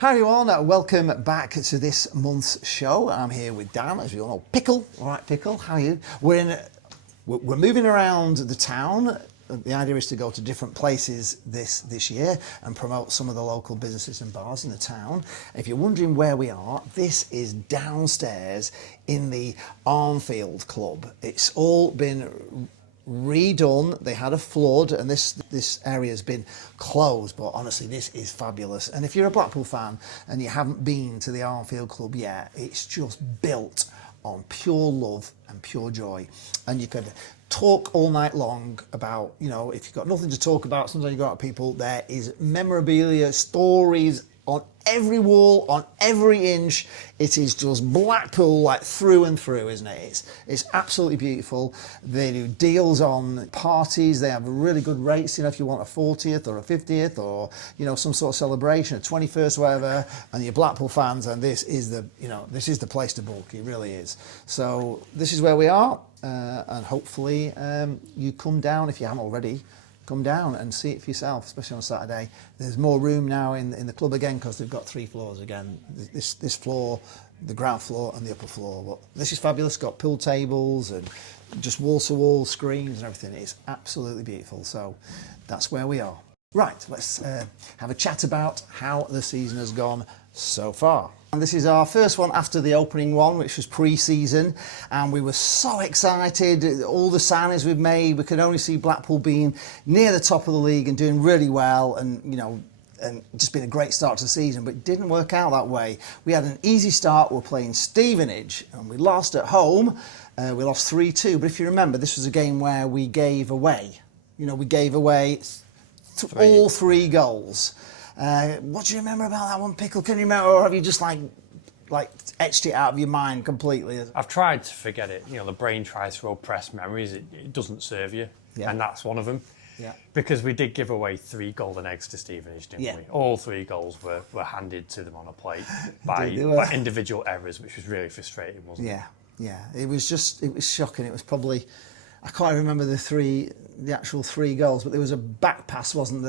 Hi everyone, welcome back to this month's show. I'm here with Dan, as we all know, Pickle. All right, Pickle, how are you? We're moving around the town. The idea is to go to different places this year and promote some of the local businesses and bars in the town. If you're wondering where we are, this is downstairs in the Armfield club. It's all been redone. They had a flood and this area has been closed, but honestly this is fabulous. And if you're a Blackpool fan and you haven't been to the Armfield club yet, it's just built on pure love and pure joy, and you could talk all night long about, you know, if you've got nothing to talk about, sometimes you go out with people, there is memorabilia, stories on every wall, on every inch. It is just Blackpool like through and through, isn't it? It's absolutely beautiful. They do deals on parties. They have really good rates, you know, if you want a 40th or a 50th or, you know, some sort of celebration, a 21st, whatever, and you're Blackpool fans, and this is the, you know, this is the place to book. It really is. So this is where we are, and hopefully you come down if you haven't already. Come down and see it for yourself, especially on Saturday. There's more room now in the club again because they've got 3 floors again. This floor, the ground floor and the upper floor. But this is fabulous. Got pool tables and just wall-to-wall screens and everything. It's absolutely beautiful. So that's where we are. Right, let's have a chat about how the season has gone so far. And this is our first one after the opening one, which was pre-season, and we were so excited. All the signings we've made, we could only see Blackpool being near the top of the league and doing really well, and you know, and just been a great start to the season, but it didn't work out that way. We had an easy start. We're playing Stevenage and we lost at home. We lost 3-2, but if you remember, this was a game where we gave away, you know, we gave away all 3 goals. What do you remember about that one, Pickle? Can you remember, or have you just like etched it out of your mind completely? I've tried to forget it. You know, the brain tries to oppress memories. It doesn't serve you, and that's one of them. Yeah. Because we did give away 3 golden eggs to Stevenage, didn't we? All 3 goals were handed to them on a plate by individual errors, which was really frustrating, wasn't it? Yeah. It was shocking. It was probably, I can't remember the actual 3 goals, but there was a back pass, wasn't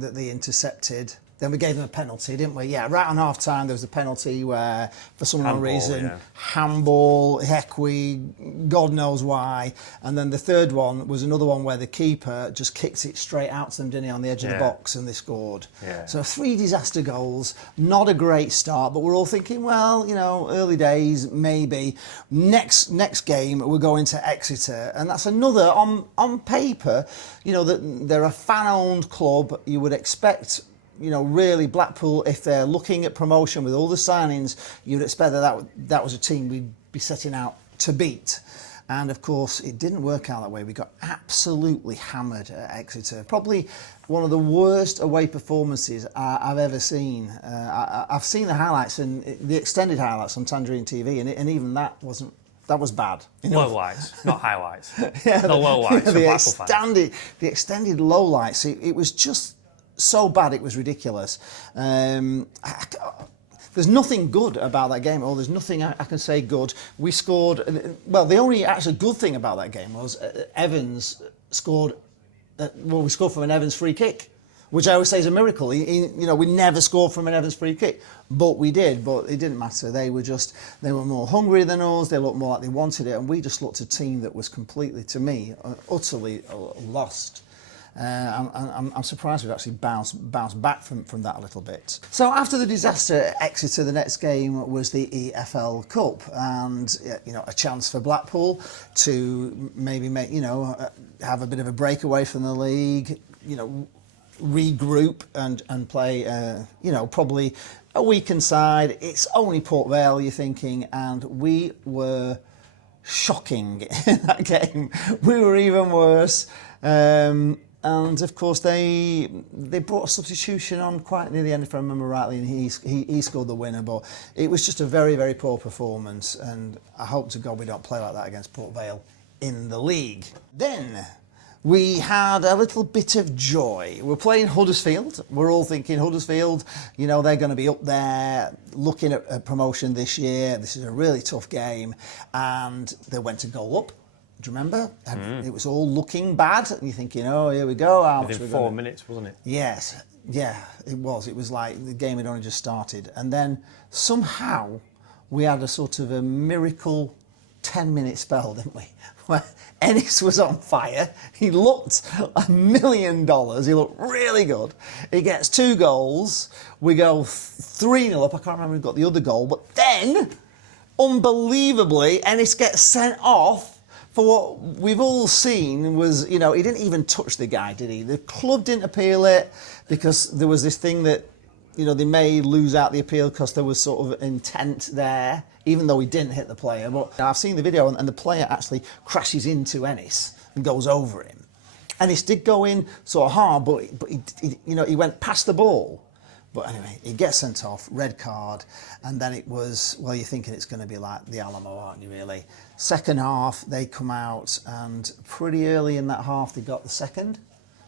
that they intercepted. Then we gave them a penalty, didn't we? Yeah, right on half time there was a penalty where, for some unknown reason, handball, Hekwe, God knows why. And then the third one was another one where the keeper just kicked it straight out to them, didn't he, on the edge of the box, and they scored. So 3 disaster goals, not a great start, but we're all thinking, well, you know, early days, maybe. Next game, we're going to Exeter, and that's another, on paper, you know, that they're a fan-owned club. You would expect, you know, really Blackpool, if they're looking at promotion with all the signings, you'd expect that was a team we'd be setting out to beat. And of course, it didn't work out that way. We got absolutely hammered at Exeter. Probably one of the worst away performances I've ever seen. I've seen the highlights and the extended highlights on Tangerine TV, and even that was bad. You know? Lowlights, not highlights. The lowlights for Blackpool fans. The extended lowlights. It was just so bad it was ridiculous. There's nothing good about that game, or there's nothing I can say good. We scored, well, the only actually good thing about that game was Evans scored, we scored from an Evans free kick, which I always say is a miracle. You know, we never scored from an Evans free kick, but we did, but it didn't matter. They were more hungry than us, they looked more like they wanted it, and we just looked a team that was completely, to me, utterly lost. I'm surprised we've actually bounced back from that a little bit. So after the disaster at Exeter, the next game was the EFL Cup, and you know, a chance for Blackpool to maybe make, you know, have a bit of a breakaway from the league, you know, regroup and play, you know, probably a weakened side. It's only Port Vale, you're thinking, and we were shocking in that game. We were even worse. And of course they brought a substitution on quite near the end, if I remember rightly, and he scored the winner. But it was just a very, very poor performance, and I hope to God we don't play like that against Port Vale in the league. Then we had a little bit of joy. We're playing Huddersfield. We're all thinking Huddersfield, you know, they're going to be up there looking at promotion this year. This is a really tough game, and they went to goal up. Do you remember? It was all looking bad. And you're thinking, oh, here we go. Within 4 minutes, wasn't it? Yes. Yeah, it was. It was like the game had only just started. And then somehow we had a sort of a miracle 10-minute spell, didn't we? Where Ennis was on fire. He looked $1 million. He looked really good. He gets 2 goals. We go 3-0 up. I can't remember who got the other goal. But then, unbelievably, Ennis gets sent off for what we've all seen was, he didn't even touch the guy, did he? The club didn't appeal it because there was this thing that, they may lose out the appeal because there was sort of intent there, even though he didn't hit the player. But I've seen the video, and the player actually crashes into Ennis and goes over him. Ennis did go in sort of hard, but he went past the ball. But anyway, he gets sent off, red card, and then it was, well, you're thinking it's going to be like the Alamo, aren't you, really? Second half, they come out, and pretty early in that half, they got the second.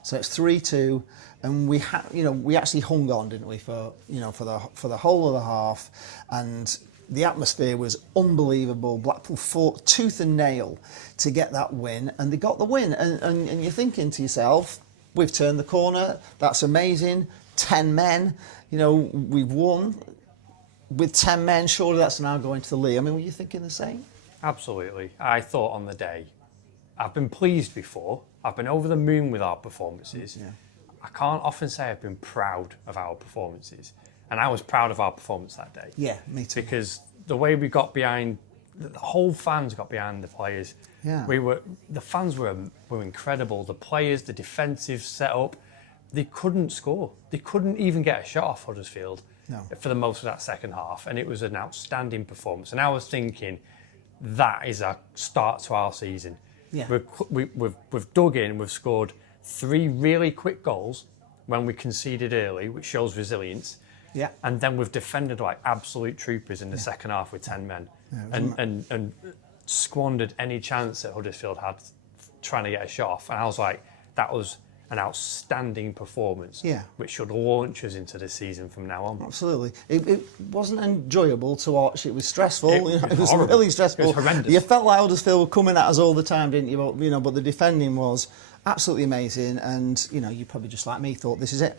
So it's 3-2, and we actually hung on, didn't we, for the whole of the half, and the atmosphere was unbelievable. Blackpool fought tooth and nail to get that win, and they got the win. And you're thinking to yourself, we've turned the corner. That's amazing. 10 men, we've won with 10 men. Surely that's now going to the league. I mean, were you thinking the same? Absolutely. I thought on the day, I've been pleased before. I've been over the moon with our performances. Yeah. I can't often say I've been proud of our performances. And I was proud of our performance that day. Yeah, me too. Because the way we got behind, the whole fans got behind the players. Yeah. The fans were incredible. The players, the defensive setup, they couldn't score. They couldn't even get a shot off Huddersfield for the most of that second half. And it was an outstanding performance. And I was thinking, that is a start to our season. Yeah. We've dug in, we've scored 3 really quick goals when we conceded early, which shows resilience. Yeah. And then we've defended like absolute troopers in the second half with 10 men and squandered any chance that Huddersfield had trying to get a shot off. And I was like, that was an outstanding performance, which should launch us into the season from now on. Absolutely. It wasn't enjoyable to watch. It was stressful. It was really stressful. It was horrendous. You felt like Huddersfield were coming at us all the time, didn't you? But the defending was absolutely amazing. And, you probably just like me thought, this is it.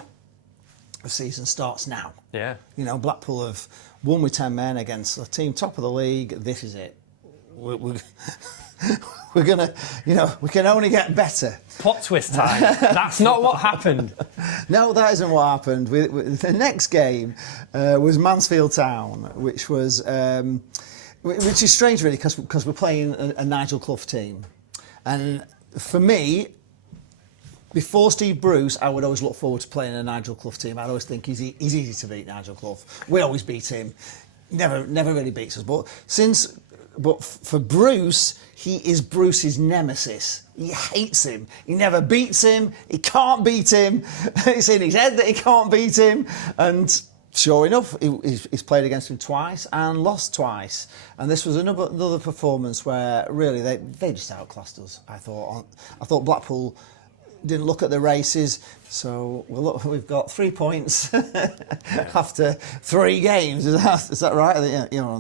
The season starts now. Yeah. Blackpool have won with 10 men against a team top of the league. This is it. We're gonna, we can only get better. Plot twist time. That's not what happened. No, that isn't what happened. The next game was Mansfield Town, which is strange really because we're playing a Nigel Clough team, and for me, before Steve Bruce, I would always look forward to playing a Nigel Clough team. I'd always think he's easy to beat, Nigel Clough. We always beat him. Never really beats us. But for Bruce, he is Bruce's nemesis. He hates him. He never beats him. He can't beat him. It's in his head that he can't beat him. And sure enough, he's played against him twice and lost twice. And this was another performance where really they just outclassed us. I thought Blackpool didn't look at the races, so we've got 3 points after 3 games. Is that right?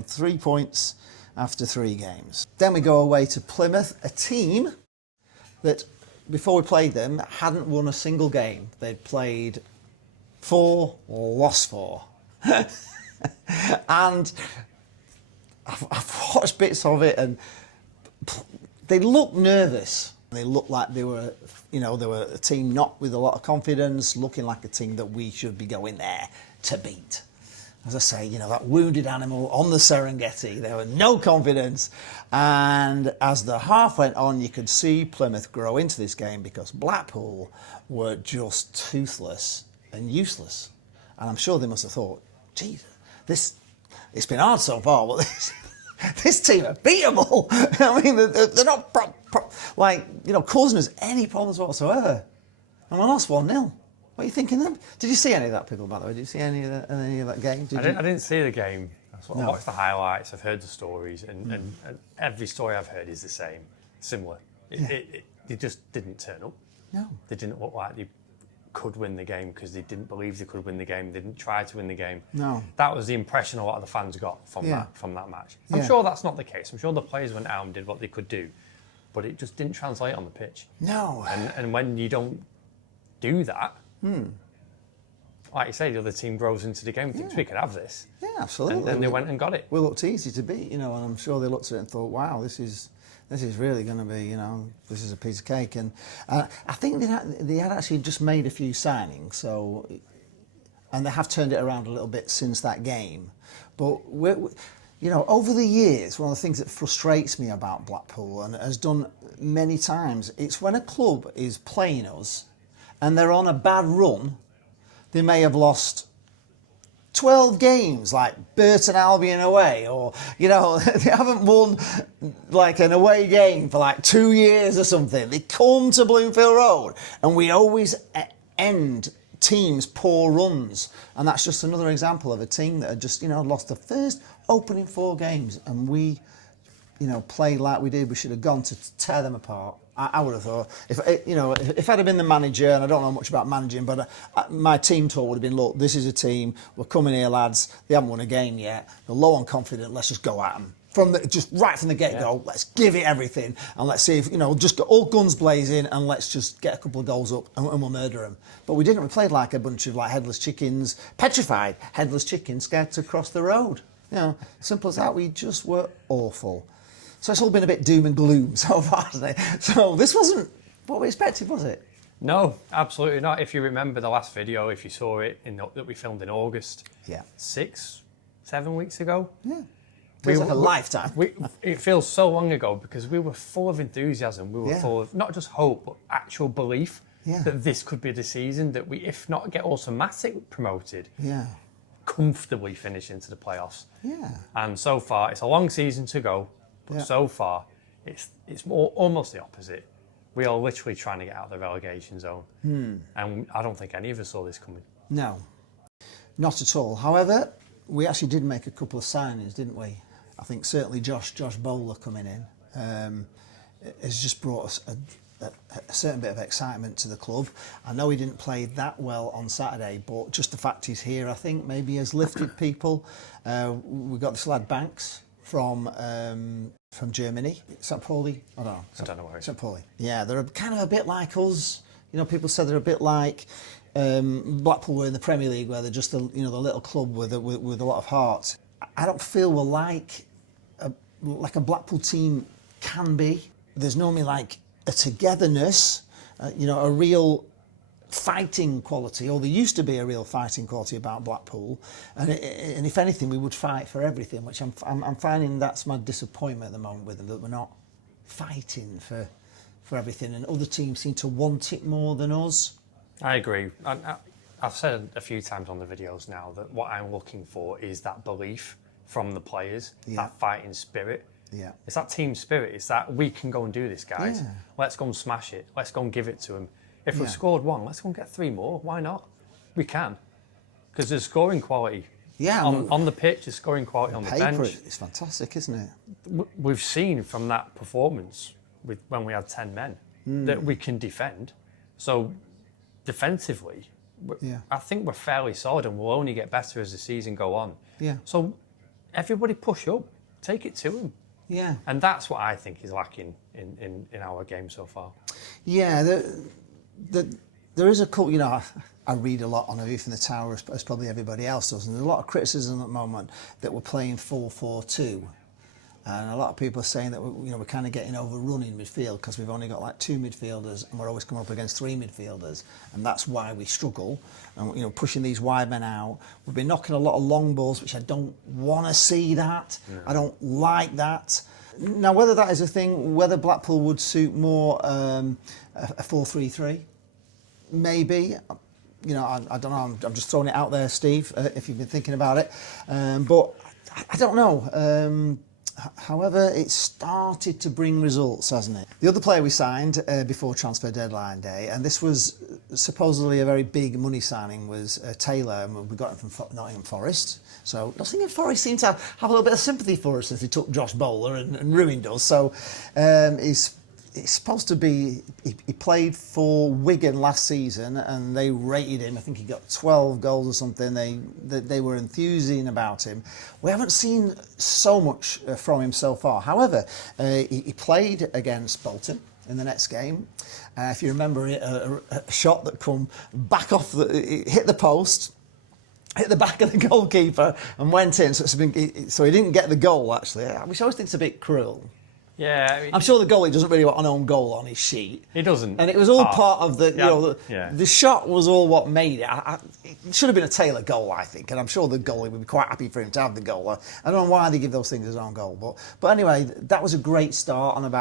3 points after 3 games. Then we go away to Plymouth, a team that, before we played them, hadn't won a single game. They'd played 4, lost 4. And I've watched bits of it, and they looked nervous. They looked like they were a team not with a lot of confidence, looking like a team that we should be going there to beat. As I say, that wounded animal on the Serengeti, there was no confidence. And as the half went on, you could see Plymouth grow into this game because Blackpool were just toothless and useless. And I'm sure they must have thought, geez, it's been hard so far, but this team are beatable. I mean, they're not causing us any problems whatsoever. And we lost 1-0. What are you thinking then? Did you see any of that, Pickle, by the way? Did you see any of that game? I didn't see the game. I watched the highlights, I've heard the stories, and every story I've heard is the same, similar. They just didn't turn up. No. They didn't look like they could win the game because they didn't believe they could win the game. They didn't try to win the game. No. That was the impression a lot of the fans got from that match. I'm sure that's not the case. I'm sure the players went out and did what they could do, but it just didn't translate on the pitch. No. And when you don't do that, like you say, the other team grows into the game and thinks we can have this. Yeah, absolutely. And then they went and got it. We looked easy to beat, and I'm sure they looked at it and thought, wow, this is really going to be, this is a piece of cake. And I think they had actually just made a few signings, and they have turned it around a little bit since that game. But over the years, one of the things that frustrates me about Blackpool, and has done many times, it's when a club is playing us and they're on a bad run. They may have lost 12 games, like Burton Albion away, or, they haven't won like an away game for like 2 years or something. They come to Bloomfield Road and we always end teams' poor runs. And that's just another example of a team that had just, lost the first opening 4 games, and we, played like we did. We should have gone to tear them apart. I would have thought, if I'd have been the manager, and I don't know much about managing, but my team talk would have been, look, this is a team, we're coming here, lads, they haven't won a game yet, they're low on confidence, let's just go at them. Just right from the get-go, let's give it everything, and let's see if, just go all guns blazing, and let's just get a couple of goals up, and we'll murder them. But we didn't. We played like a bunch of headless chickens, petrified headless chickens, scared to cross the road. Simple as that. We just were awful. So it's all been a bit doom and gloom so far, hasn't it? So this wasn't what we expected, was it? No, absolutely not. If you remember the last video, if you saw it that we filmed in August, 6-7 weeks ago. Yeah. Feels like a lifetime. It feels so long ago because we were full of enthusiasm. We were full of not just hope, but actual belief that this could be the season that we, if not get automatic promoted, comfortably finish into the playoffs. Yeah. And so far, it's a long season to go. But so far, it's almost the opposite. We are literally trying to get out of the relegation zone. And I don't think any of us saw this coming. No, not at all. However, we actually did make a couple of signings, didn't we? I think certainly Josh Bowler coming in has just brought us a certain bit of excitement to the club. I know he didn't play that well on Saturday, but just the fact he's here, I think, maybe has lifted people. We got this lad Banks from Germany. St. Pauli? I don't know. I don't know where it is. St. Pauli. Yeah, they're kind of a bit like us. People said they're a bit like Blackpool were in the Premier League, where they're just the little club with a lot of heart. I don't feel we're like a Blackpool team can be. There's normally like a togetherness, a real fighting quality, or there used to be a real fighting quality about Blackpool, and if anything, we would fight for everything, which I'm finding that's my disappointment at the moment with them, that we're not fighting for everything, and other teams seem to want it more than us. I agree. I've said a few times on the videos now that what I'm looking for is that belief from the players, that fighting spirit. Yeah. It's that team spirit. It's that we can go and do this, guys. Yeah. Let's go and smash it. Let's go and give it to them. If we've scored 1, let's go and get 3 more. Why not? We can. Because there's scoring quality. Yeah. On the pitch, there's scoring quality on the bench. It's fantastic, isn't it? We've seen from that performance when we had 10 men that we can defend. So defensively, I think we're fairly solid, and we'll only get better as the season go on. Yeah. So everybody push up, take it to them. Yeah. And that's what I think is lacking in our game so far. Yeah, there is a couple, I read a lot on A View from the Tower, as probably everybody else does, and there's a lot of criticism at the moment that we're playing 4-4-2. And a lot of people are saying that we're kind of getting overrun in midfield because we've only got like 2 midfielders, and we're always coming up against 3 midfielders, and that's why we struggle. And pushing these wide men out, we've been knocking a lot of long balls, which I don't want to see that. No. I don't like that. Now, whether that is a thing, whether Blackpool would suit more a 4-3-3, maybe. I don't know. I'm just throwing it out there, Steve. If you've been thinking about it, but I don't know. However, it started to bring results, hasn't it? The other player we signed before transfer deadline day, and this was supposedly a very big money signing, was Taylor, and we got him from Nottingham Forest. So Nottingham Forest seemed to have a little bit of sympathy for us since he took Josh Bowler and ruined us. So he's supposed to be, he played for Wigan last season and they rated him. I think he got 12 goals or something. They were enthusing about him. We haven't seen so much from him so far. However, he played against Bolton in the next game. If you remember it, a shot that come back off, it hit the post, hit the back of the goalkeeper and went in. So he didn't get the goal, actually, which I always think is a bit cruel. Yeah, I mean, I'm sure the goalie doesn't really want an own goal on his sheet. He doesn't. And it was all part of the, the shot was all what made it. It should have been a Taylor goal, I think, and I'm sure the goalie would be quite happy for him to have the goal. I don't know why they give those things his own goal, but anyway, that was a great start on it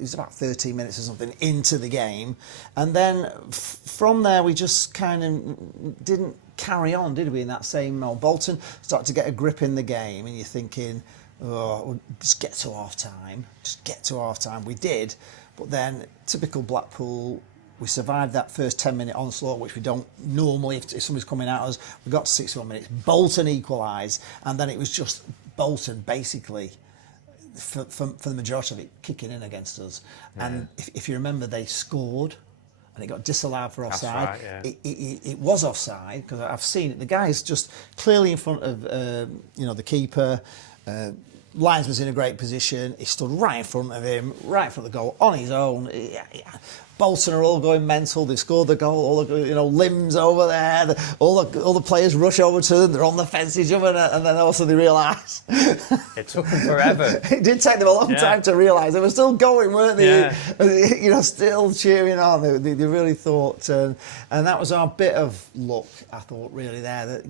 was about 13 minutes or something into the game. And then from there, we just kind of didn't carry on, did we, in that same mode. Bolton started to get a grip in the game, and you're thinking, oh, just get to half time. Just get to half time. We did, but then typical Blackpool, we survived that first 10-minute onslaught, which we don't normally, if somebody's coming at us. We got to 61 minutes. Bolton equalised, and then it was just Bolton basically for the majority of it kicking in against us. Yeah. And if you remember, they scored. And it got disallowed for offside. That's right, yeah. It was offside because I've seen it. The guy's just clearly in front of the keeper. Linesman's in a great position. He stood right in front of him, right in front of the goal, on his own. Bolton are all going mental. They've scored the goal. All the limbs over there. All the players rush over to them. They're on the fences, jumping, and then also they realise. It took them forever. It did take them a long time to realise. They were still going, weren't they? Yeah. Still cheering on. They really thought, and that was our bit of luck, I thought, really there.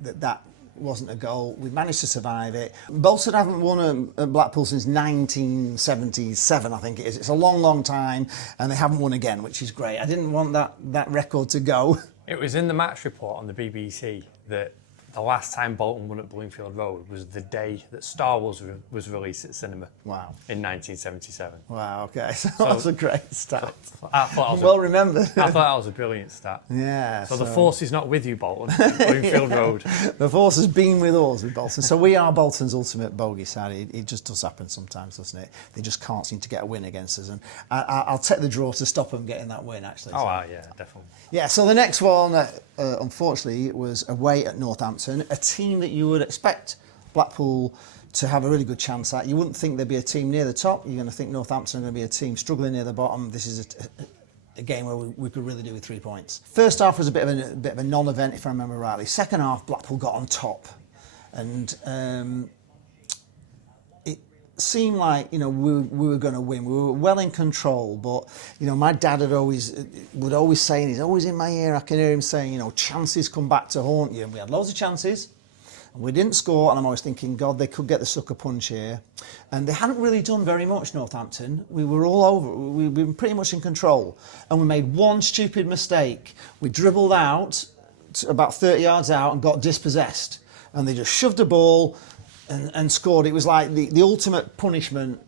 That wasn't a goal. We managed to survive it. Bolton haven't won at Blackpool since 1977, I think it is. It's a long, long time, and they haven't won again, which is great. I didn't want that record to go. It was in the match report on the BBC that the last time Bolton won at Bloomfield Road was the day that Star Wars was released at cinema. Wow. In 1977. Wow, okay. So that's a great stat. I thought well remembered. I thought that was a brilliant stat. Yeah. So the force is not with you, Bolton. Bloomfield Road. The force has been with us, with Bolton. So we are Bolton's ultimate bogey side. It just does happen sometimes, doesn't it? They just can't seem to get a win against us. And I'll take the draw to stop them getting that win, actually. Oh, yeah, definitely. Yeah, so the next one, unfortunately, was away at Northampton, a team that you would expect Blackpool to have a really good chance at. You wouldn't think there'd be a team near the top. You're going to think Northampton are going to be a team struggling near the bottom. This is a game where we could really do with 3 points. First half was a bit of a non-event, if I remember rightly. Second half, Blackpool got on top, and it seemed like we were going to win. We were well in control, but my dad would always say, and he's always in my ear, I can hear him saying, chances come back to haunt you. And we had loads of chances, and we didn't score. And I'm always thinking, God, they could get the sucker punch here. And they hadn't really done very much, Northampton. We were all over. We've been pretty much in control, and we made one stupid mistake. We dribbled out about 30 yards out and got dispossessed, and they just shoved the ball and scored. It was like the ultimate punishment,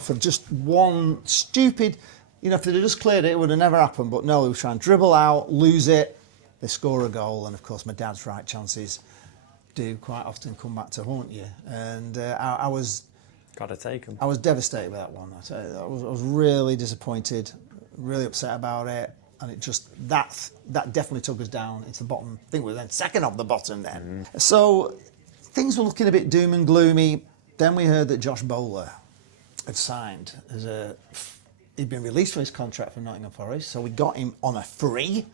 for just one stupid, if they'd have just cleared it, it would have never happened. But no, they were trying to dribble out, lose it, they score a goal, and of course my dad's right, chances do quite often come back to haunt you. And I was... Gotta take them. I was devastated with that one. I was really disappointed, really upset about it. And it just, that definitely took us down into the bottom. I think we were then second off the bottom then. So things were looking a bit doom and gloomy. Then we heard that Josh Bowler had signed he'd been released from his contract from Nottingham Forest, so we got him on a free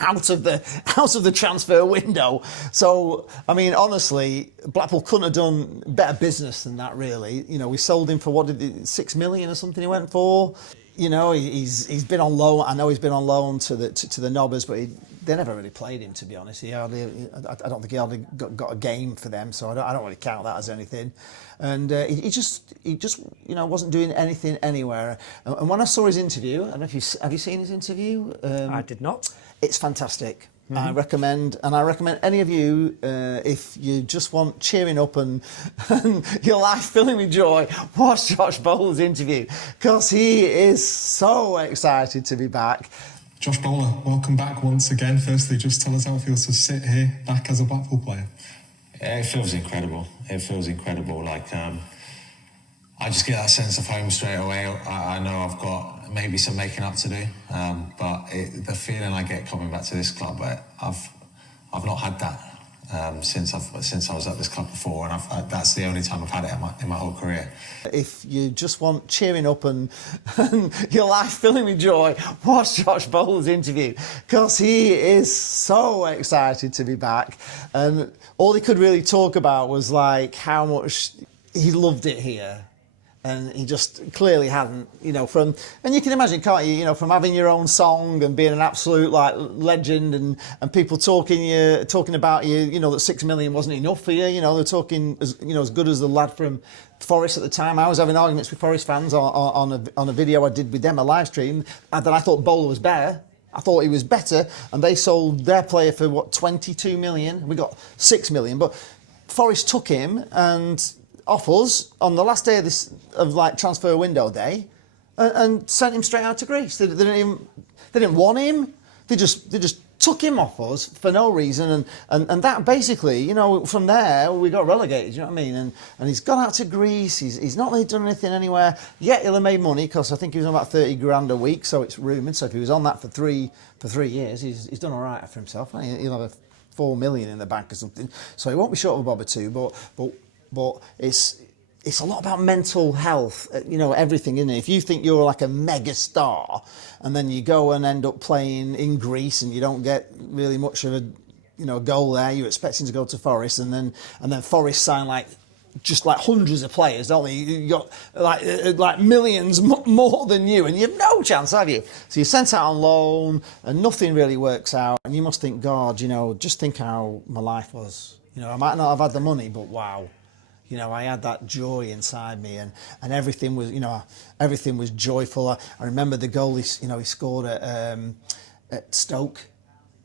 out of the transfer window. So I mean, honestly, Blackpool couldn't have done better business than that, really. We sold him for 6 million or something he went for. He's been on loan. I know he's been on loan to the Nobbers, but they never really played him, to be honest. I don't think he hardly got a game for them, so I don't really count that as anything. And he just wasn't doing anything anywhere. And when I saw his interview, I don't know if have you seen his interview? I did not. It's fantastic. I recommend any of you, if you just want cheering up and your life filling with joy, watch Josh Bowler's interview, because he is so excited to be back. Josh Bowler, welcome back once again. Firstly, just tell us how it feels to sit here back as a Blackpool player. Yeah, it feels incredible. Like, I just get that sense of home straight away. I know I've got maybe some making up to do, but the feeling I get coming back to this club, I've not had that since I was at this club before, and that's the only time I've had it in my whole career. If you just want cheering up and your life filling with joy, watch Josh Bowler's interview, because he is so excited to be back. And all he could really talk about was like how much he loved it here. And he just clearly hadn't, and you can imagine, can't you, from having your own song and being an absolute like legend and people talking about you, that 6 million wasn't enough for you, they're talking as good as the lad from Forest at the time. I was having arguments with Forest fans on a video I did with them, a live stream, that I thought Bowler was better. I thought he was better, and they sold their player for 22 million. We got 6 million, but Forest took him and off us on the last day of transfer window day, and sent him straight out to Greece. They didn't want him. They just took him off us for no reason, and that basically, from there we got relegated. You know what I mean? And he's gone out to Greece. He's not really done anything anywhere yet. He'll have made money because I think he was on about 30 grand a week. So it's rumoured. So if he was on that for three years, he's done all right for himself. He'll have 4 million in the bank or something. So he won't be short of a bob or two. But it's a lot about mental health, everything, isn't it? If you think you're like a mega star and then you go and end up playing in Greece and you don't get really much of a goal there, you're expecting to go to Forest, and then Forest sign just hundreds of players, don't they? You got like millions more than you, and you have no chance, have you? So you're sent out on loan and nothing really works out, and you must think, God, just think how my life was. I might not have had the money, but wow. I had that joy inside me, and everything was, everything was joyful. I remember the goal he scored at Stoke.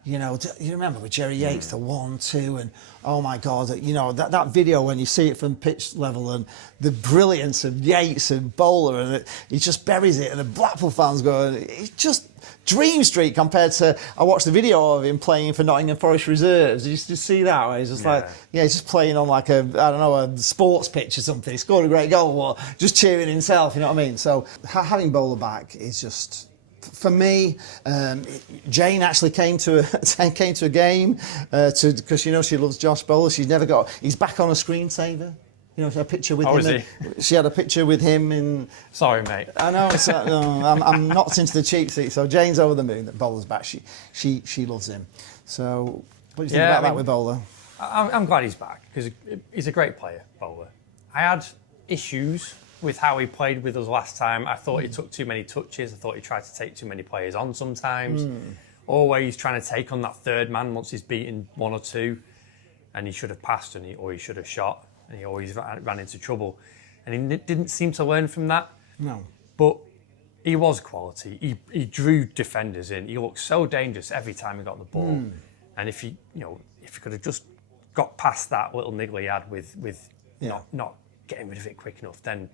You remember with Jerry Yates, the 1-2, and oh my God, that video when you see it from pitch level and the brilliance of Yates and Bowler, and he just buries it, and the Blackpool fans go, it's just dream street compared to, I watched the video of him playing for Nottingham Forest reserves. Did you just see that? Where he's just he's just playing on a sports pitch or something. He scored a great goal, just cheering himself, you know what I mean? So having Bowler back is just, for me, Jane actually came to a game because she loves Josh Bowler. He's back on a screensaver. A picture with him. Is he? She had a picture with him in. Sorry, mate. I know. I'm not into the cheap seat. So Jane's over the moon that Bowler's back. She loves him. So what do you think about that with Bowler? I'm glad he's back because he's a great player, Bowler. I had issues with how he played with us last time. I thought he took too many touches. I thought he tried to take too many players on sometimes. Always trying to take on that third man once he's beaten one or two, and he should have passed or he should have shot. And he always ran into trouble. And he didn't seem to learn from that. No. But he was quality. He drew defenders in. He looked so dangerous every time he got the ball. And if he could have just got past that little niggle he had with not getting rid of it quick enough, then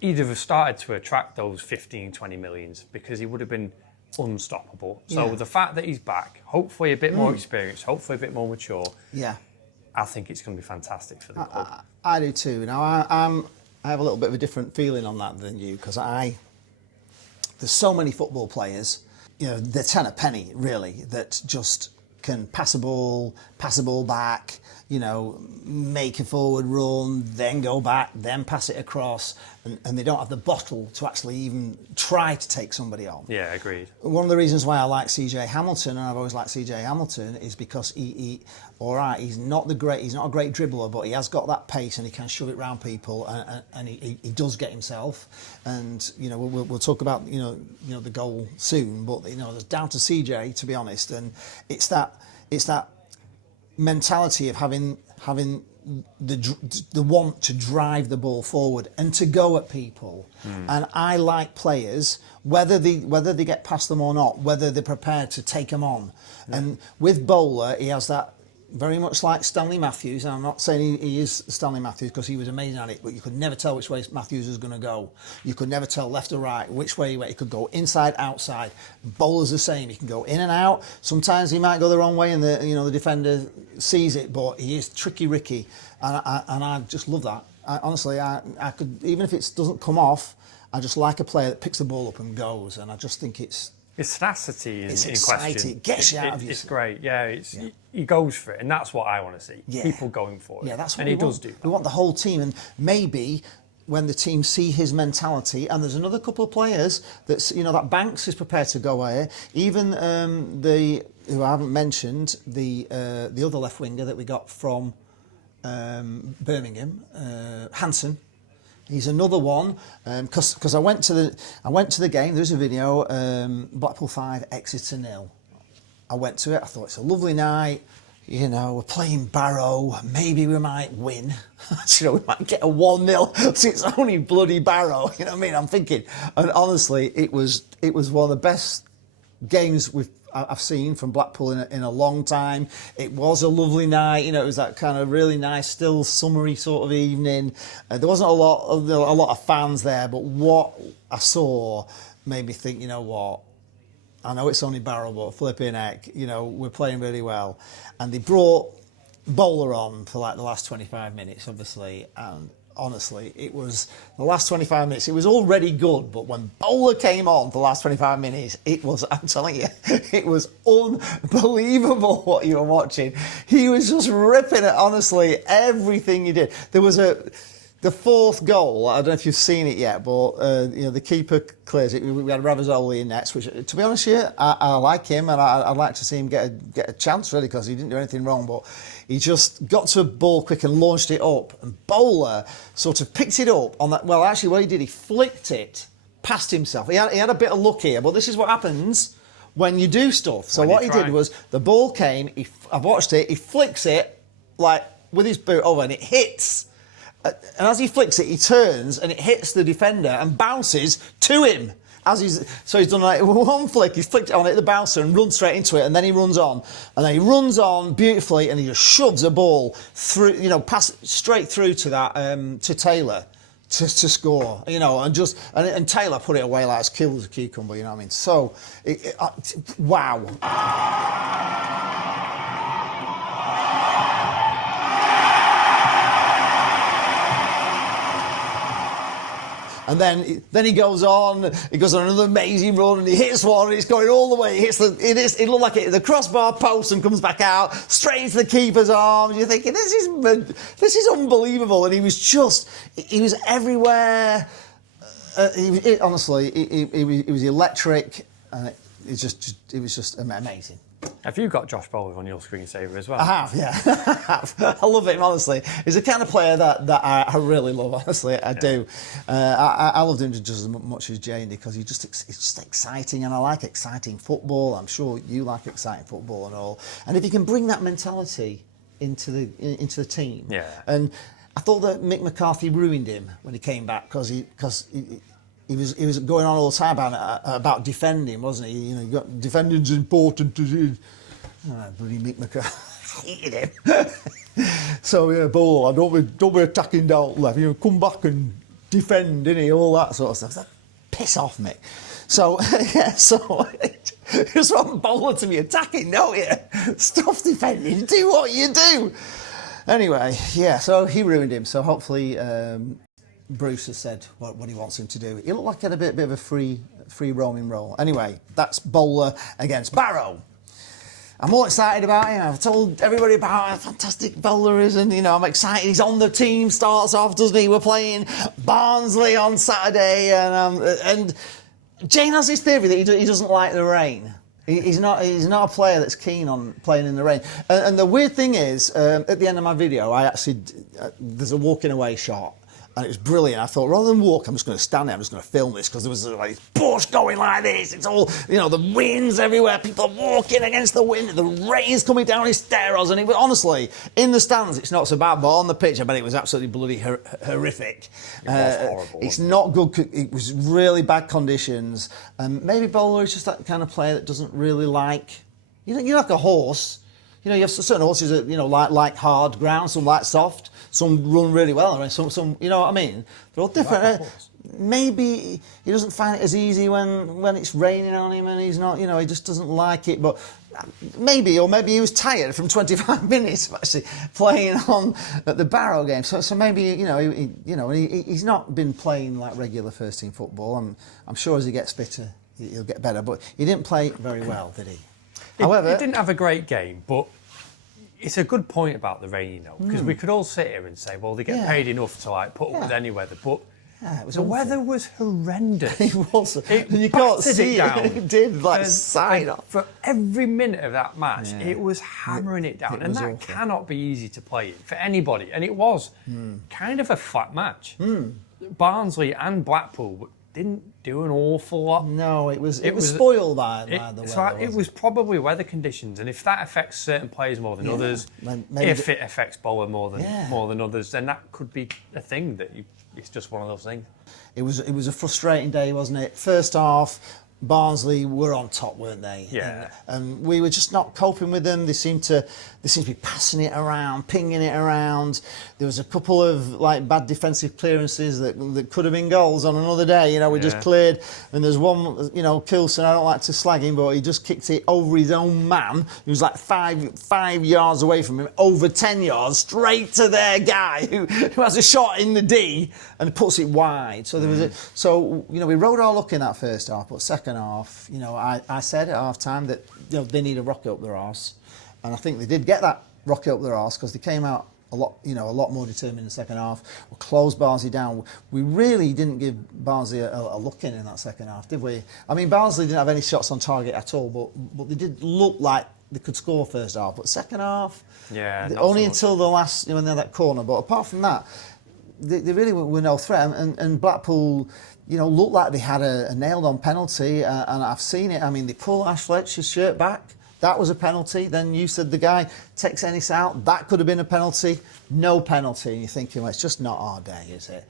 he'd have started to attract those 15, 20 millions because he would have been unstoppable. So the fact that he's back, hopefully a bit more experienced, hopefully a bit more mature, I think it's going to be fantastic for the club. I do too. Now, I have a little bit of a different feeling on that than you, because there's so many football players, they're 10 a penny, really, that just can pass a ball back, make a forward run, then go back, then pass it across, and they don't have the bottle to actually even try to take somebody on. Yeah, agreed. One of the reasons why I like CJ Hamilton, and I've always liked CJ Hamilton, is because he's not a great dribbler, but he has got that pace and he can shove it round people, and he does get himself. And we'll talk about the goal soon, but it's down to CJ, to be honest, and it's that mentality of having the want to drive the ball forward and to go at people. And I like players, whether they get past them or not, whether they're prepared to take them on. And with Bowler, he has that, very much like Stanley Matthews, and I'm not saying he is Stanley Matthews because he was amazing at it, but you could never tell which way Matthews was going to go. You could never tell left or right, which way he went. He could go inside, outside. Bowler's the same. He can go in and out. Sometimes he might go the wrong way and the defender sees it, but he is tricky Ricky, and I just love that. Honestly, I could, even if it doesn't come off, I just like a player that picks the ball up and goes, and I just think it's His tenacity It's in exciting. question. It gets you out of your It's great. Yeah, he goes for it, and that's what I want to see. Yeah. People going for it. Yeah, that's what and we he want. does do that. We want the whole team, and maybe when the team see his mentality, and there's another couple of players that's that Banks is prepared to go away. Even who I haven't mentioned, the other left winger that we got from Birmingham, Hansen. He's another one because I went to the game. There's a video. Blackpool 5, Exeter 0. I went to it. I thought it's a lovely night. We're playing Barrow. Maybe we might win. We might get a 1-0. So it's only bloody Barrow. You know what I mean? I'm thinking, and honestly, it was one of the best games I've seen from Blackpool in a long time. It was a lovely night. It was that kind of really nice, still summery sort of evening. There wasn't a lot of fans there, but what I saw made me think, you know what? I know it's only Barrow, but flipping heck, we're playing really well. And they brought Bowler on for like the last 25 minutes, obviously, and honestly, it was the last 25 minutes. It was already good, but when Bowler came on for the last 25 minutes, I'm telling you, it was unbelievable what you were watching. He was just ripping it, honestly, everything he did. There was the fourth goal. I don't know if you've seen it yet, but the keeper clears it. We had Ravazoli in nets, which, to be honest, I like him, and I'd like to see him get a chance really, because he didn't do anything wrong. But he just got to a ball quick and launched it up, and Bowler sort of picked it up on that. Well, actually, what he did, he flicked it past himself. He had a bit of luck here, but this is what happens when you do stuff. So what he did was the ball came. I've watched it. He flicks it like with his boot over, and it hits. And as he flicks it, he turns and it hits the defender and bounces to him. He's done like one flick, he's flicked it on, hit the bouncer and runs straight into it, and then he runs on. And then he runs on beautifully, and he just shoves a ball through, pass straight through to that, to Taylor to score, and Taylor put it away like as cool as a cucumber, you know what I mean? So, wow. And then he goes on another amazing run, and he hits one, and it's going all the way. It looked like the crossbar post and comes back out straight into the keeper's arms. You're thinking, this is unbelievable. And he was everywhere. Honestly, it was electric, and it was just amazing. Have you got Josh Bowler on your screensaver as well? I have, yeah. I love him, honestly. He's the kind of player that I really love, honestly. I do. I loved him just as much as Jane, because he's just exciting, and I like exciting football. I'm sure you like exciting football and all. And if you can bring that mentality into the team. Yeah. And I thought that Mick McCarthy ruined him when he came back, because he was going on all the time about defending, wasn't he? You got defending's important. Bloody Mick McCarthy, I hated him. So yeah, Bowler, don't be attacking down left. Come back and defend, innit? All that sort of stuff. Like, piss off, Mick. So yeah, you just want Bowler to be attacking, don't you? Stop defending. Do what you do. Anyway, yeah. So he ruined him. So hopefully. Bruce has said what he wants him to do. He looked like he had a bit of a free roaming role. Anyway, that's Bowler against Barrow. I'm all excited about him. I've told everybody about how fantastic Bowler is, and I'm excited. He's on the team, starts off, doesn't he? We're playing Barnsley on Saturday, and Jane has this theory that he doesn't like the rain. He's not a player that's keen on playing in the rain. And the weird thing is, at the end of my video, there's a walking away shot. And it was brilliant. I thought, rather than walk, I'm just going to stand there. I'm just going to film this, because there was like bush going like this. It's all, the wind's everywhere. People are walking against the wind. The rain's coming down in steroids. And it was, honestly, in the stands, it's not so bad. But on the pitch, I bet it was absolutely bloody horrific. It was horrible. It's not good. It was really bad conditions. And maybe Bowler is just that kind of player that doesn't really like... You're like a horse. You have certain horses that like hard ground, some like soft, some run really well, and some you know what I mean. They're all different. Maybe he doesn't find it as easy when it's raining on him, and he's not. He just doesn't like it. But maybe he was tired from 25 minutes of actually playing on at the Barrow game. So maybe he's not been playing like regular first team football. I'm sure as he gets fitter, he'll get better. But he didn't play very well, did he? However, he didn't have a great game, but it's a good point about the rain, you know, because we could all sit here and say, well, they get paid enough to like put up with any weather, but the weather was horrendous. It was. You can't battered see it down. It did, like, side off. For every minute of that match, it was hammering it down. And that cannot be easy to play for anybody. And it was kind of a flat match. Barnsley and Blackpool didn't do an awful lot. No, it was spoiled by the weather. It was probably weather conditions. And if that affects certain players more than others, if it affects Bowler more than others, then that could be a thing that it's just one of those things. It was a frustrating day, wasn't it? First half, Barnsley were on top, weren't they? Yeah. And we were just not coping with them. They seemed to be passing it around, pinging it around. There was a couple of like bad defensive clearances that could have been goals on another day. You know, we just cleared. And there's one, you know, Kilson, I don't like to slag him, but he just kicked it over his own man, who was like five yards away from him, over 10 yards, straight to their guy who has a shot in the D and puts it wide. So there was we rode our luck in that first half, but second half, you know, I said at half time that, you know, they need a rocket up their arse. And I think they did get that rocket up their arse because they came out a lot more determined in the second half. We closed Barnsley down. We really didn't give Barnsley a look in that second half, did we? I mean, Barnsley didn't have any shots on target at all, but they did look like they could score first half. But second half, only until the last, you know, when they had that corner. But apart from that, they really were no threat. And Blackpool, you know, looked like they had a nailed-on penalty, and I've seen it. I mean, they pull Ash Fletcher's shirt back. That was a penalty. Then you said the guy takes Ennis out. That could have been a penalty. No penalty. And you're thinking, well, it's just not our day, is it?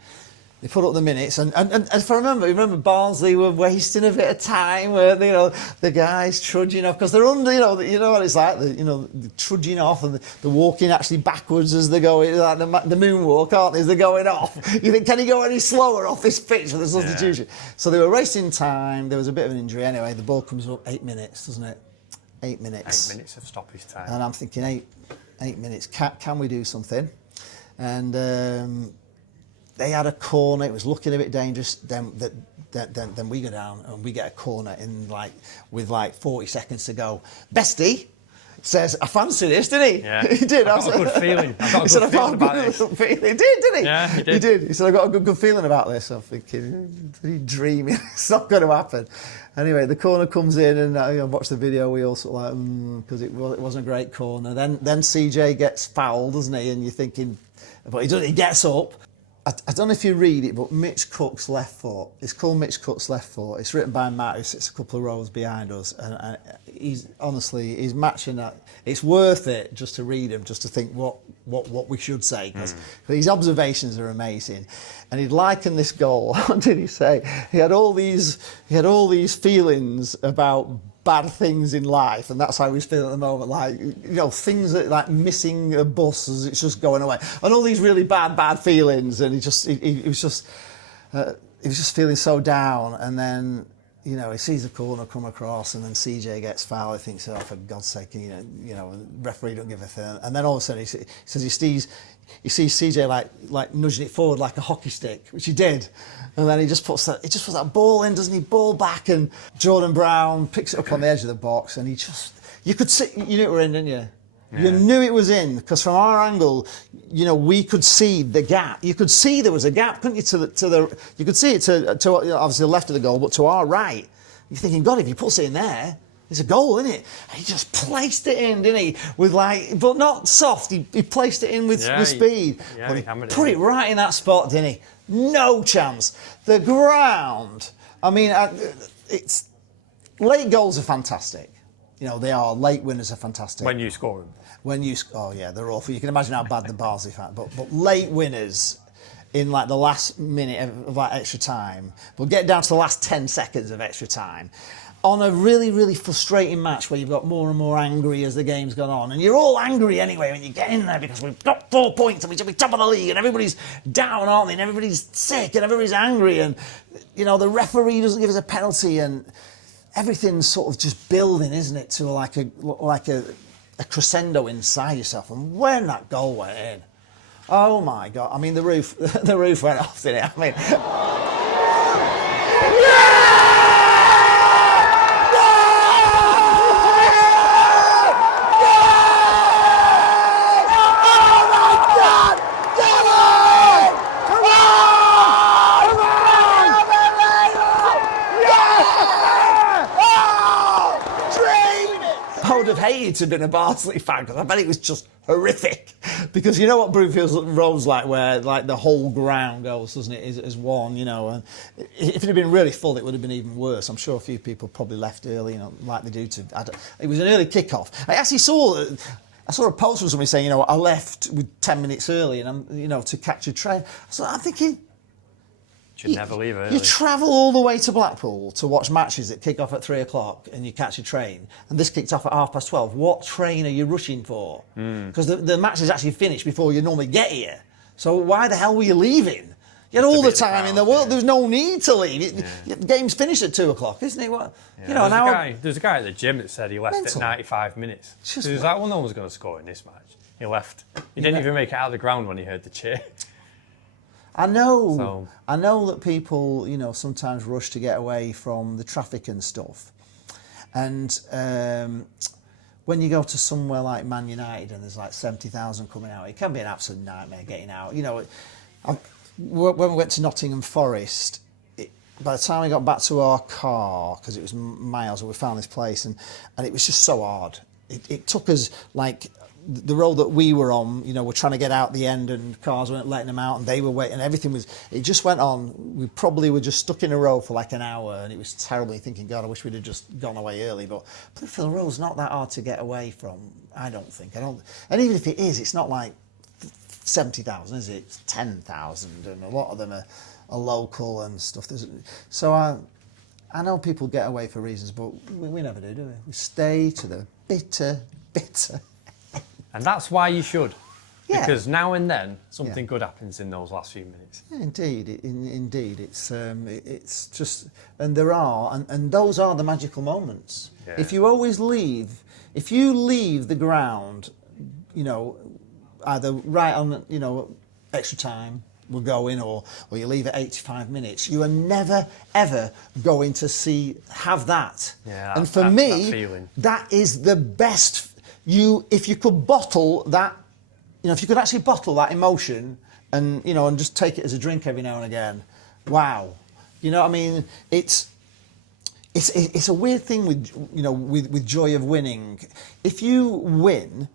They put up the minutes, and if I remember Barnsley were wasting a bit of time, weren't they? You know, the guys trudging off because they're under. You know what it's like. The trudging off and the walking actually backwards as they're going, like the moonwalk, aren't they? As they're going off. You think, can he go any slower off this pitch for the substitution? So they were wasting time. There was a bit of an injury anyway. The ball comes up 8 minutes, doesn't it? 8 minutes. 8 minutes of stoppage time. And I'm thinking, eight minutes. Can we do something? And they had a corner. It was looking a bit dangerous. Then we go down and we get a corner with 40 seconds to go. Bestie says, I fancy this, didn't he? Yeah. He did. I've got a good feeling. I've got a good feeling about this. He did, didn't he? Yeah, he did. He did. He said, I've got a good feeling about this. I'm thinking, are you dreaming? It's not going to happen. Anyway, the corner comes in and I watch the video. We all sort of like, because it wasn't a great corner. Then CJ gets fouled, doesn't he? And you're thinking, but he gets up. I don't know if you read it, but Mitch Cook's left foot. It's called Mitch Cook's left foot. It's written by Matt, who sits a couple of rows behind us, and he's matching that. It's worth it just to read him, just to think what we should say, because his observations are amazing. And he'd likened this goal. What did he say? He had all these feelings about bad things in life, and that's how he's feeling at the moment, like, you know, things that, like missing a bus as it's just going away, and all these really bad feelings, and he was just feeling so down. And then, you know, he sees the corner come across, and then CJ gets fouled. He thinks, oh, for God's sake, you know, referee don't give a thing. And then all of a sudden he says he sees CJ like nudging it forward like a hockey stick, which he did. And then he just puts that ball in, doesn't he? Ball back, and Jordan Brown picks it up on the edge of the box, and you could see, you knew it were in, didn't you? Yeah. You knew it was in, because from our angle, you know, we could see the gap. You could see there was a gap, couldn't you? You could see it to obviously the left of the goal, but to our right. You're thinking, God, if he puts it in there, it's a goal, isn't it? And he just placed it in, didn't he? But not soft. He placed it in with speed. But he put it right in that spot, didn't he? No chance. The ground. I mean, it's late goals are fantastic. You know, they are. Late winners are fantastic. When you score them. Oh yeah, they're awful. You can imagine how bad the Barnsley fan. But late winners in like the last minute of like extra time. We'll get down to the last 10 seconds of extra time. On a really, really frustrating match where you've got more and more angry as the game's gone on. And you're all angry anyway when you get in there, because we've got 4 points and we should be top of the league, and everybody's down, aren't they? And everybody's sick and everybody's angry, and, you know, the referee doesn't give us a penalty, and everything's sort of just building, isn't it, to like a crescendo inside yourself. And when that goal went in, oh my God! I mean, the roof went off, didn't it? I mean, have hated to have been a Barnsley fan because I bet it was just horrific. Because you know what Broomfield Road's like, where like the whole ground goes, doesn't it, as one, you know. And if it had been really full, it would have been even worse. I'm sure a few people probably left early, you know, like they do it was an early kick-off. I actually saw a post from somebody saying, you know, I left with 10 minutes early, and I'm, you know, to catch a train. So I'm thinking, should never leave early. You travel all the way to Blackpool to watch matches that kick off at 3 o'clock and you catch a train, and this kicks off at 12:30. What train are you rushing for? Because the match is actually finished before you normally get here. So why the hell were you leaving? You had all the time in the world. Yeah. There's no need to leave. The game's finished at 2 o'clock, isn't it? What? Yeah, you know, there's a guy at the gym that said he left at 95 minutes. So he was like, well, no one's going to score in this match. He left. He didn't even make it out of the ground when he heard the cheer. I know that people, you know, sometimes rush to get away from the traffic and stuff. And when you go to somewhere like Man United and there's like 70,000 coming out, it can be an absolute nightmare getting out. You know, when we went to Nottingham Forest, by the time we got back to our car, because it was miles, we found this place, and it was just so hard. It took us like the road that we were on, you know, we're trying to get out the end and cars weren't letting them out and they were waiting and everything was, it just went on. We probably were just stuck in a row for like an hour and it was terribly thinking, God, I wish we'd have just gone away early. But Blackpool Road's not that hard to get away from, I don't think. And even if it is, it's not like 70,000, is it? It's 10,000 and a lot of them are local and stuff. So I know people get away for reasons, but we never do we? We stay to the bitter. And that's why you should. Yeah. Because now and then something good happens in those last few minutes. Yeah, indeed. It's just, and there are, and those are the magical moments. Yeah. If you leave the ground, you know, either right on, you know, extra time, we're going, or you leave at 85 minutes, you are never, ever going to have that. Yeah, and for me, that is the best. If you could bottle that, you know, if you could actually bottle that emotion and, you know, and just take it as a drink every now and again, wow. You know what I mean? It's a weird thing with, you know, with joy of winning. If you win,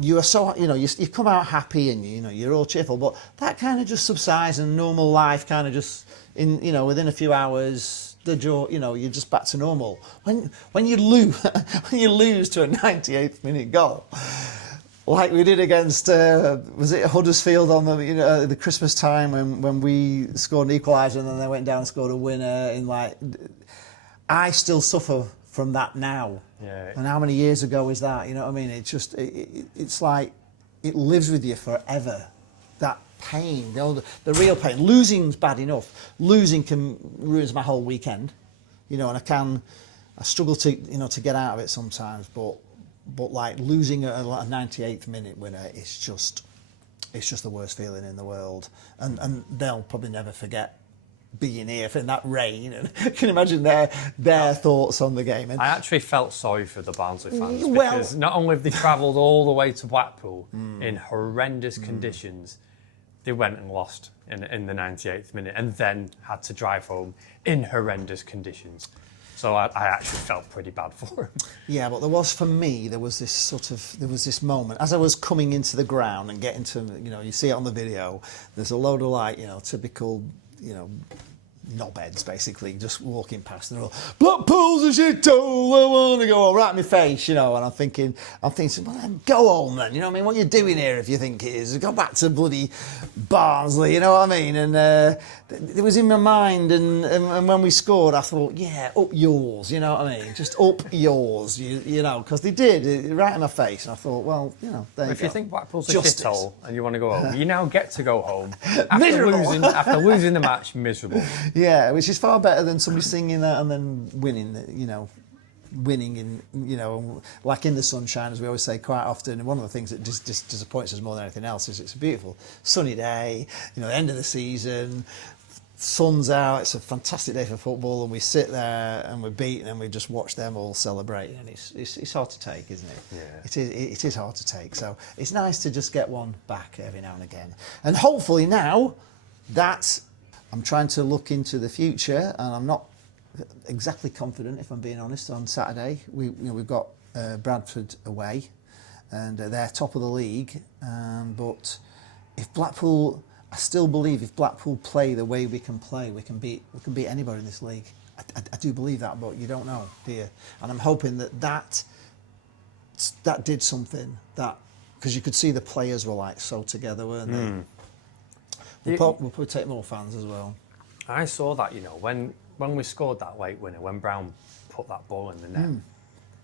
you are so, you know, you come out happy and, you know, you're all cheerful, but that kind of just subsides and normal life kind of just, you know, within a few hours, the joy, you know, you're just back to normal. When you lose, when you lose to a 98th minute goal, like we did against, was it Huddersfield on the Christmas time when we scored an equaliser and then they went down and scored a winner in like, I still suffer from that now. Yeah. And how many years ago is that? You know what I mean? It's just, it's like, it lives with you forever. That pain, you know, the real pain. Losing's bad enough. Losing ruins my whole weekend, you know, and I struggle to, you know, to get out of it sometimes. But like losing a 98th minute winner is just, it's just the worst feeling in the world. And they'll probably never forget being here in that rain, and I can imagine their thoughts on the game. And I actually felt sorry for the Barnsley fans because not only have they travelled all the way to Blackpool in horrendous conditions, they went and lost in the 98th minute and then had to drive home in horrendous conditions. So I actually felt pretty bad for them. Yeah, but there was this moment as I was coming into the ground and getting to, you know, you see it on the video. There's a load of like, you know, typical, you know, knobheads basically just walking past and they're all, Blackpool's a shithole, I want to go home, right in my face, you know. And I'm thinking, well then go home then, you know what I mean? What are you doing here if you think it is? Go back to bloody Barnsley, you know what I mean? And it was in my mind, and when we scored I thought, yeah, up yours, you know what I mean? Just up yours, you know, because they did, right in my face. And I thought, well, you know, there you go. If you think Blackpool's a shithole and you want to go home, you now get to go home after losing the match, miserable. Yeah, which is far better than somebody singing that and then winning, you know, in, you know, like in the sunshine, as we always say quite often. And one of the things that just disappoints us more than anything else is it's a beautiful sunny day, you know, the end of the season, sun's out, it's a fantastic day for football, and we sit there and we're beaten and we just watch them all celebrate, and it's hard to take, isn't it? Yeah. It is hard to take. So it's nice to just get one back every now and again. And hopefully now that I'm trying to look into the future, and I'm not exactly confident, if I'm being honest. On Saturday, we've got Bradford away, and they're top of the league. But if Blackpool, I still believe if Blackpool play the way we can play, we can beat anybody in this league. I do believe that, but you don't know, do you? And I'm hoping that did something, that because you could see the players were like so together, weren't they? We'll probably take more fans as well. I saw that, you know, when we scored that late winner, when Brown put that ball in the net,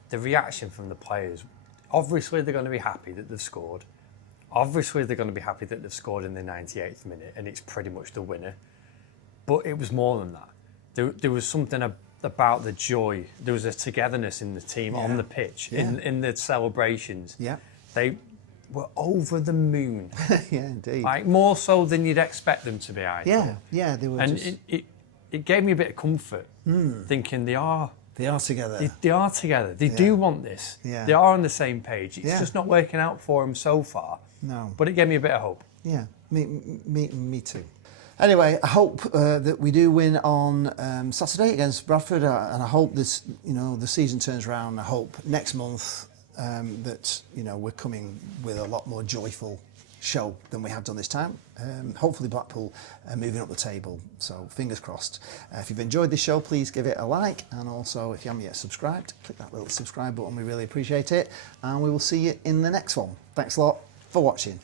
the reaction from the players, obviously they're going to be happy that they've scored. Obviously they're going to be happy that they've scored in the 98th minute and it's pretty much the winner. But it was more than that. There was something about the joy. There was a togetherness in the team on the pitch, in the celebrations. Yeah. They were over the moon. Yeah, indeed. Like more so than you'd expect them to be, I thought. Yeah, they were. And just... it gave me a bit of comfort, thinking they are together. They are together. They do want this. Yeah. They are on the same page. It's just not working out for them so far. No. But it gave me a bit of hope. Yeah, me too. Anyway, I hope that we do win on Saturday against Bradford, and I hope this, you know, the season turns around. I hope next month that, you know, we're coming with a lot more joyful show than we have done this time. Hopefully Blackpool are moving up the table, so fingers crossed. If you've enjoyed this show, please give it a like, and also if you haven't yet subscribed, click that little subscribe button, we really appreciate it, and we will see you in the next one. Thanks a lot for watching.